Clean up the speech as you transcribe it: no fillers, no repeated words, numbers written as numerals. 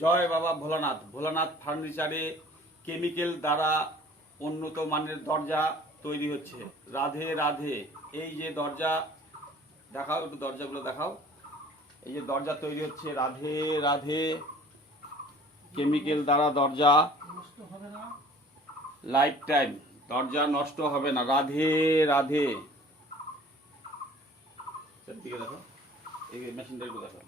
জয় বাবা ভোলানাথ। ভোলানাথ ফার্নিচারে কেমিক্যাল দ্বারা উন্নত মানের দরজা তৈরি হচ্ছে। রাধে রাধে। এই যে দরজা দেখাও, একটু দরজাগুলো দেখাও। এই যে দরজা তৈরি হচ্ছে, রাধে রাধে। কেমিক্যাল দ্বারা দরজা লাইফ টাইম, দরজা নষ্ট হবে না। রাধে রাধে। দিকে দেখো, এই মেশিনটা একটু দেখো।